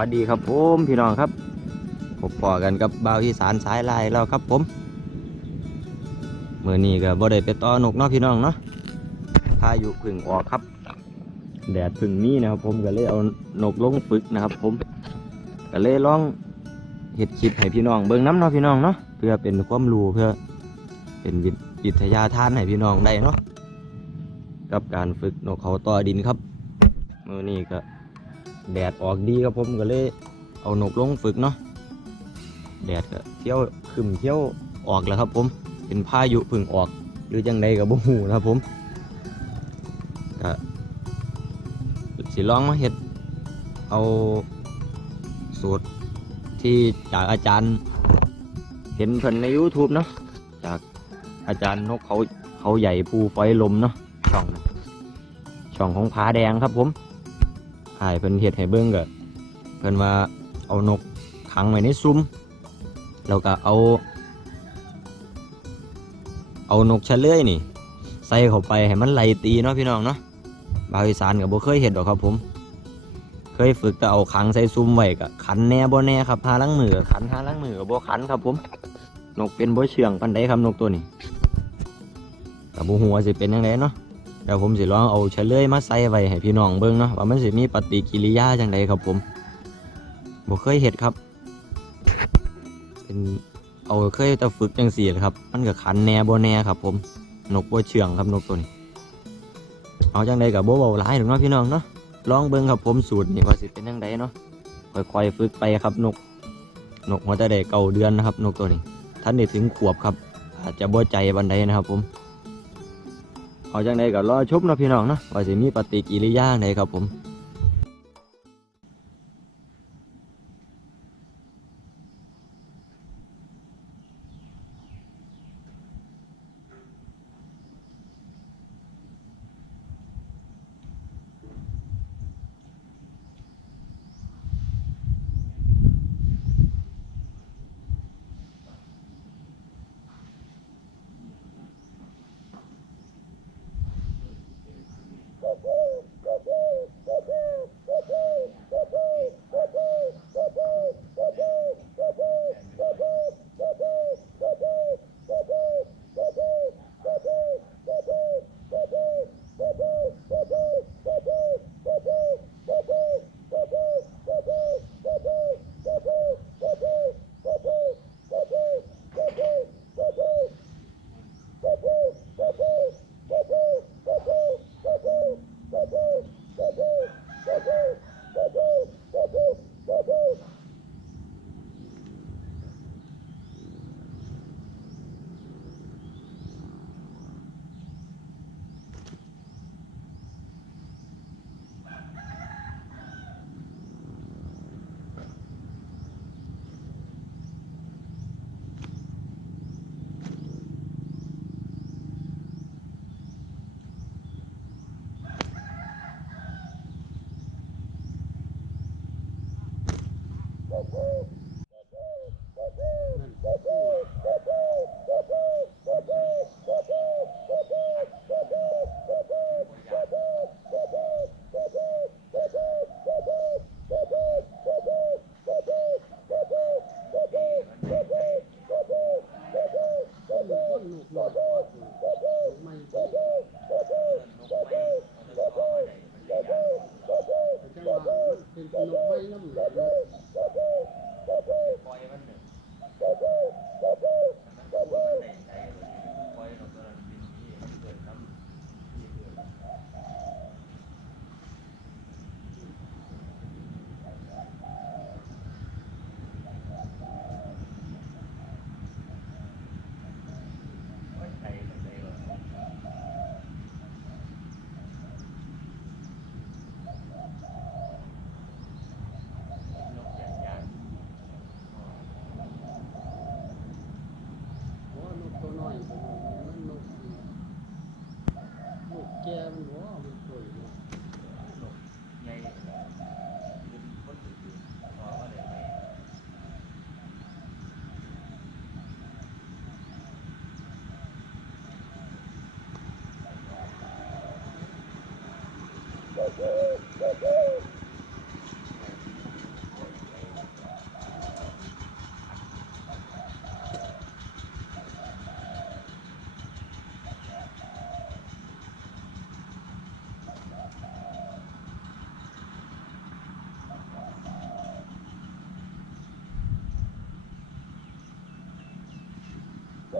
วัสดีครับผมพี่น้องครับพบปอกันกับบ่าวอีสานสายลายแล้วครับผมเมื่อนี้ก็บ่ได้ไปต่อนกเนาะพี่น้องเนาะพายุพึ่งออกครับ แดดพึ่งมีนะครับผมก็เลยเอานกลงฝึกนะครับ ผมก็เลยลองเห็ดคลิปให้พี่น้องเบิ่งน้ำเนาะพี่น้องเนาะเพื่อเป็นความรู้เพื่อเป็นวิวิทยาทานให้พี่น้องได้เนาะกับการฝึกนกเขาต่อดินครับเมื่อนี้ก็ แดดออกดีครับผมก็เลยเอานกลงฝึกเนาะแดดก็เที่ยวขึ้นเที่ยวออกแล้วครับ ผมเป็นพายุพึ่งออกหรือจังใดกับบ่หูนะครับผมก็สิลองมาเฮ็ดเอาสูตรที่จากอาจารย์เห็นเพิ่นใน YouTube เนาะจากอาจารย์นกเขาเขาใหญ่ภูไฟลมเนาะช่อง ช่องของผาแดงครับผม หายเพิ่นเฮ็ดให้เบิ่งก็เพิ่นว่าเอานกขังไว้ในซุ้มแล้วก็เอา เอานกเฉลยนี่ ใส่เข้าไปให้มันไล่ตีเนาะพี่น้องเนาะบาวอีสานก็บ่เคยเฮ็ดดอกครับผม เคยฝึกแต่เอาขังใส่ซุ้มไว้ก็ขันแน่บ่แน่ครับหาลังมือขันหาลังมือก็บ่ขันครับผม นกเป็นบ่เชื่องปานใดครับนกตัวนี้ก็บ่ฮู้ว่าสิเป็นจังไดเนาะ ดี๋ยวผมสิลองเอาเฉลยมาใส่ไว้ให้พี่น้องเบิ่งเนาะว่ามันสิมีปฏิกิริยาจังไดครับผมบ่เคยเฮ็ดครับ เป็นเอาเคยแต่ฝึกจังซี่แหละครับ มันก็ขันแหน่บ่แหน่ครับ ผมนกบ่เชื่องครับนกตัวนี้ เอาจังไดก็บ่เว้าหลายดอกเนาะพี่น้องเนาะลองเบิ่งครับผมสูตรนี่ว่าสิเป็นจังไดเนาะค่อยๆฝึกไปครับนก นกหัวตะได้เก่าเดือนนะครับ นกตัวนี้ท่านได้ถึงขวบครับ อาจจะบ่ใจบันไดนะครับผม เอาจังไดก็รอชมเนาะพี่น้องเนาะว่าสิมีปฏิกิริยาไหนครับผม Woo!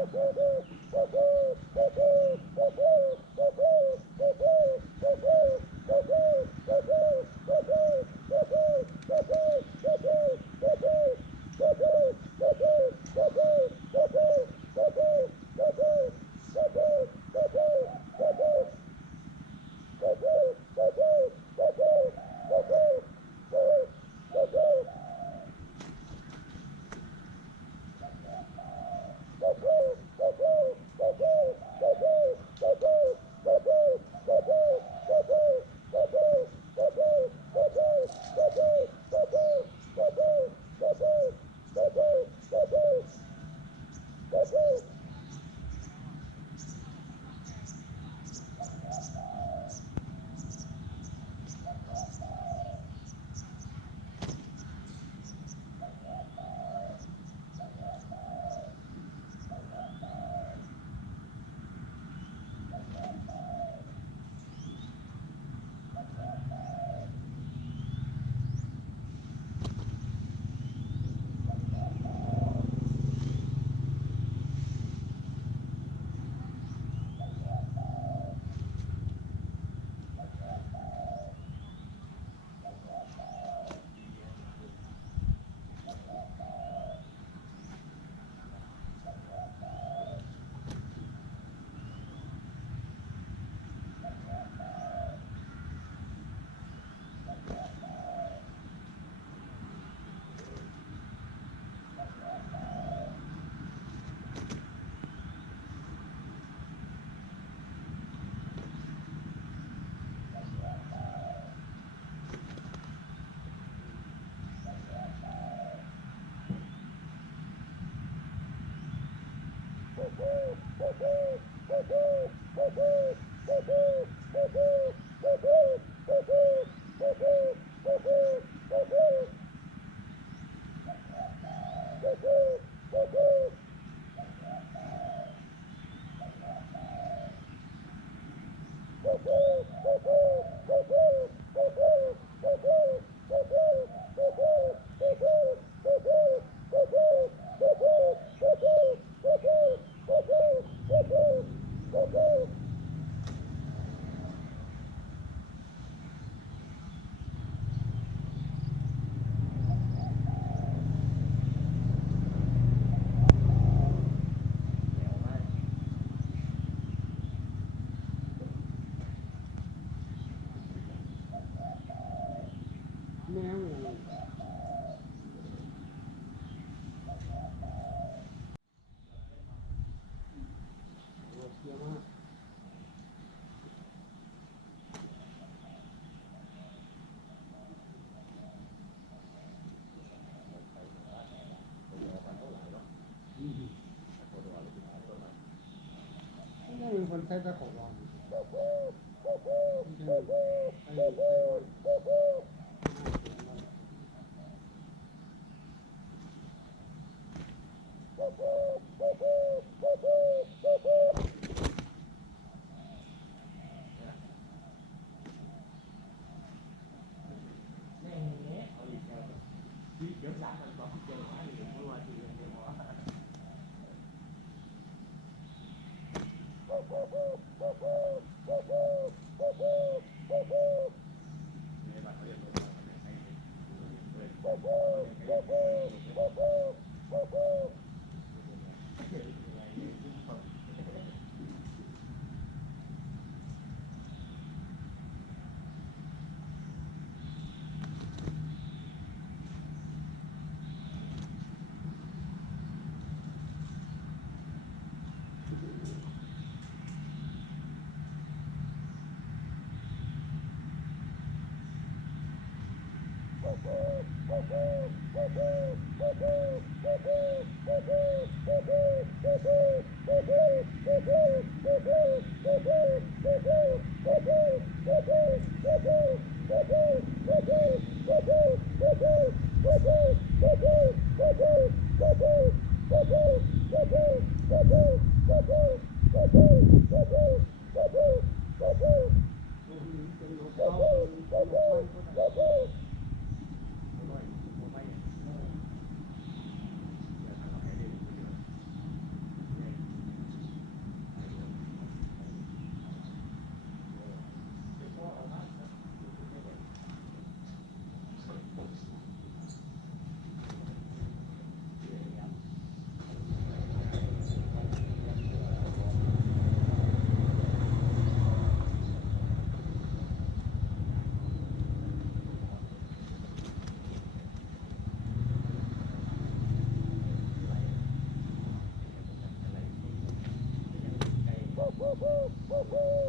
Thank you. Woo! 开着宝宝呼呼呼呼呼呼 Woo-hoo! Woo-hoo! Woo-hoo!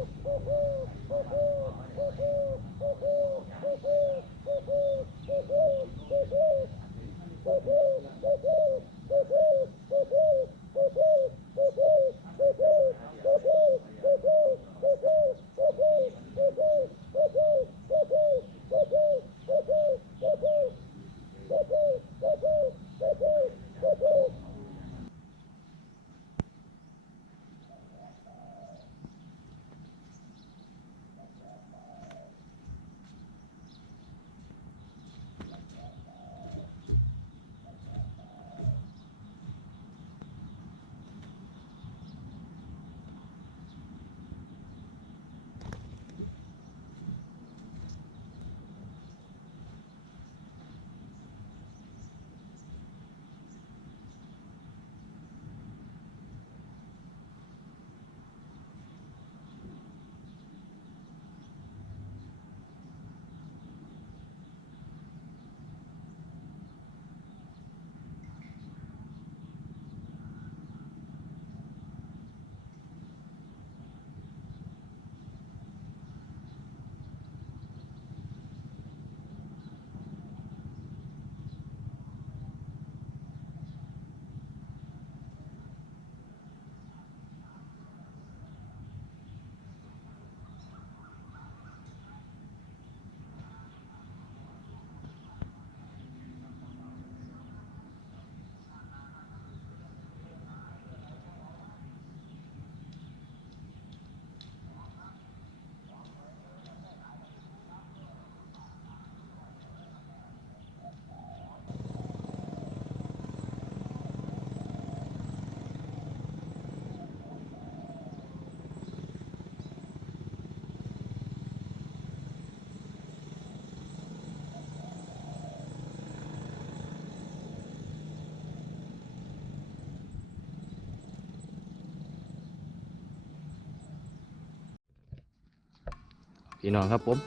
พี่น้องครับผม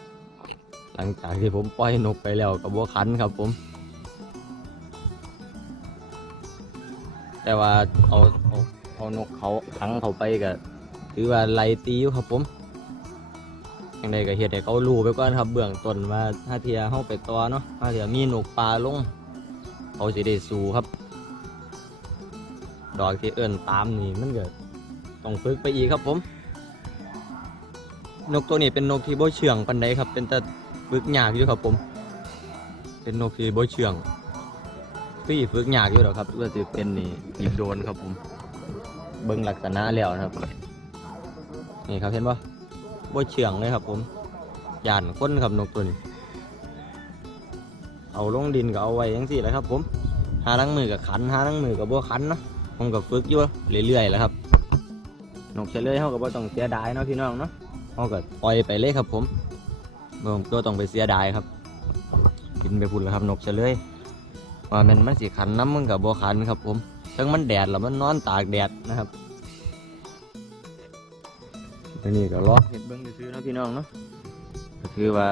หลังจากที่ผมปล่อยนกไปแล้วกับบัวคันครับผม แต่ว่าเอาเอาเอานกเขาขังเขาไปก็ถือว่าไล่ตีอยู่ครับผมยังไงก็เฮ็ดให้เขารู้ไปก่อนครับเบื้องต้นว่าถ้าเทียเข้าไปต่อเนาะถ้าเทียมีนกปลาลงเขาสิได้สู้ครับ ดอกที่เอิ้นตามนี่มันก็ต้องฝึกไปอีกครับผม นกตัวนี้เป็นนกที่บ่เชื่องปันใดครับ เป็นแต่ฝึกยากอยู่ครับผม เป็นนกที่บ่เชื่องพี่ฝึกยากอยู่หรอกครับว่าจะเป็นนี่หยิบโดนครับผม เบิ่งลักษณะแล้วนะครับ นี่ครับเห็นปะบ่เชื่องเลยครับ ผมย่านคนครับนกตัวนี้เอาลงดินก็เอาไว้ยังสี่แหละครับ ผมหาลังมือกับขันหาลังมือกับบ่ขันเนาะผมก็ฝึกอยู่เรื่อยๆแหล้วครับนกเฉลยเขาก็บ่ต้องเสียดายเนาะพี่น้องเนาะ เขาก็ปล่อยไปเลยครับผมผมก็ต้องไปเสียดายครับ กินไปพุ่นแล้วครับนกเฉลยว่ามันมันสิขันน้ำมึงกับบัขันครับผมทั้งมันแดดแล้วมันนอนตากแดดนะครับทีนี้ก็รอเห็ดเบิ้งซื้อๆเนาะพี่น้องเนาะก็คือว่า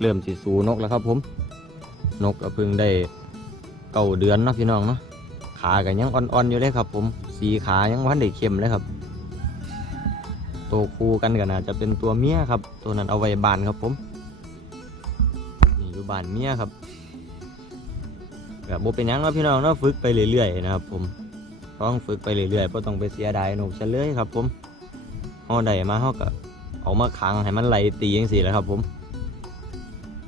เริ่มสิสูนกแล้วครับผม นกก็เพิ่งได้เก้าเดือนเนาะพี่น้องเนาะขาก็ยังอ่อนๆอยู่เลยครับ ผม สีขายังวันได้เข้มเลยครับ ตัวคู่กันก็น่าจะเป็นตัวเมียครับ ตัวนั้นเอาไว้บานครับผมนี่อยู่บานเมียครับกับโบเป็นยังครับพี่น้องเนาะฝึกไปเรื่อยๆนะครับผมต้องฝึกไปเรื่อยๆเพราะต้องไปเสียดายหนกเฉลยครับ ผมเฮาไดมาเฮาก็เอามาขังให้มันไหลตีจังซี่แหละครับ ผม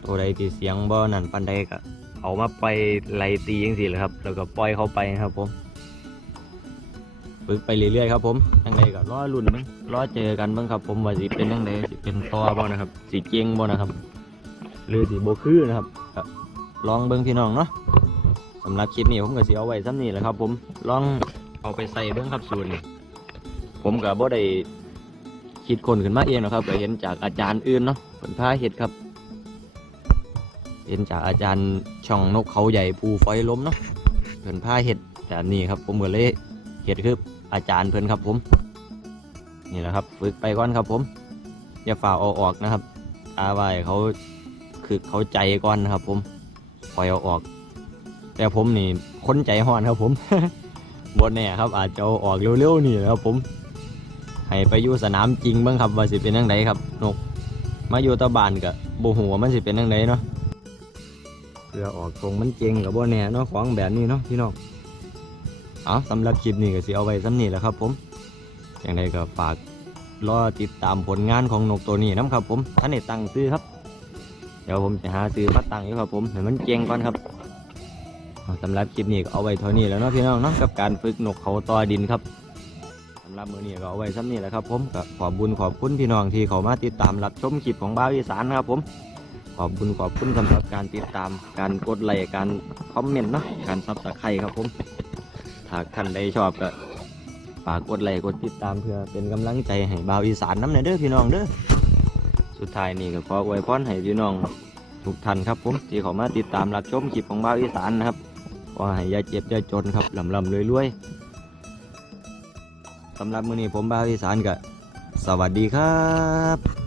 ตัวใดที่เสียงบ่นั่นปันใดก็เอามาปล่อยไหลตีจังซี่แหละครับ แล้วก็ปล่อยเขาไปครับผม ฝึกไปเรื่อยๆครับผมยังไงก็รอรุ่นเบ้างรอเจอกันเบ้างครับ ผมว่าสิเป็นยังไงสิเป็นต่อบ่นะครับสิเก่งบ่นะครับ หรือสิบ่คือนะครับก็ลองเบิ่งพี่น้องเนาะสำหรับคลิปนี้ผมก็สิเอาไว้ซ้ำนี้แหละครับ ผมลองเอาไปใส่เบิ่งครับสูตรนี้ผมก็บ่ได้คิดคนขึ้นมาเองหรอกครับก็เห็นจากอาจารย์อื่นเนาะเพิ่นพาเฮ็ดครับ เห็นจากอาจารย์ช่องนกเขาใหญ่ภูฝอยล้มเนาะเพิ่นพาเฮ็ดแบบนี้ครับ ผมก็เลย เฮ็ดคืออาจารย์เพื่อนครับผม นี่แหละครับ ฝึกไปก่อนครับผม อย่าฝ่าเอาออกนะครับ อาไว้เขาคือเขาใจก่อนนะครับ ผมปล่อยเอาออก แต่ผมนี่คนใจห่อนครับ ผมบนแน่ครับ อาจจะเอาออกเร็วๆนี่และครับผม ให้ไปอยู่สนามจริงบ้างครับว่าสิเป็นยังไงครับนก มาอยู่ตะบานกับโบหัวมันสิเป็นยังไงเนาะเพื่อออกตรงมันเจงกับโบแน่เนาะของแบบนี้เนาะพี่น้อง เอาสำหรับคลิปนี้ก็สิเอาไว้ซ้ำนี่แหละครับ ผมอย่างไรก็ฝากรอติดตามผลงานของนกตัวนี้น้ครับ ผมท่านได้ตั้งซื้อครับ เดี๋ยวผมจะหาซื้อมาตั้งอยู่ครับ ผมให้มันเจงก่อนครับสำหรับคลิปนี้ก็เอาไว้เท่านี้แล้วเนาะพี่น้องเนาะกับการฝึกนกเขาต่อดินครับสำหรับมือนี้ก็เอาไว้ซ้ำนี่แหละครับ ผมก็ขอบบุญขอบคุณพี่น้องที่เขามาติดตามรับชมคลิปของบ้าวอีสานนะครับ ผมขอบบุญขอบคุณสำหรับการติดตาม การกดไลค์การคอมเมนต์เนาะการซับสไครต์ครับผม ถ้าท่านใดชอบก็ฝากกดไลค์กดติดตามเพื่อเป็นกำลังใจให้บ้าวอีสานน้ำในเด้อพี่น้องเด้อสุดท้ายนี่ก็ขออวยพรให้พี่น้องทุกท่านครับผมที่เขามาติดตามรับชมคลิปของบ้าวอีสานนะครับขอให้ยาเจ็บยาจนครับลำลำรวยรวยๆสำหรับมื้อนี้ผมบ่าวอีสานก็สวัสดีครับ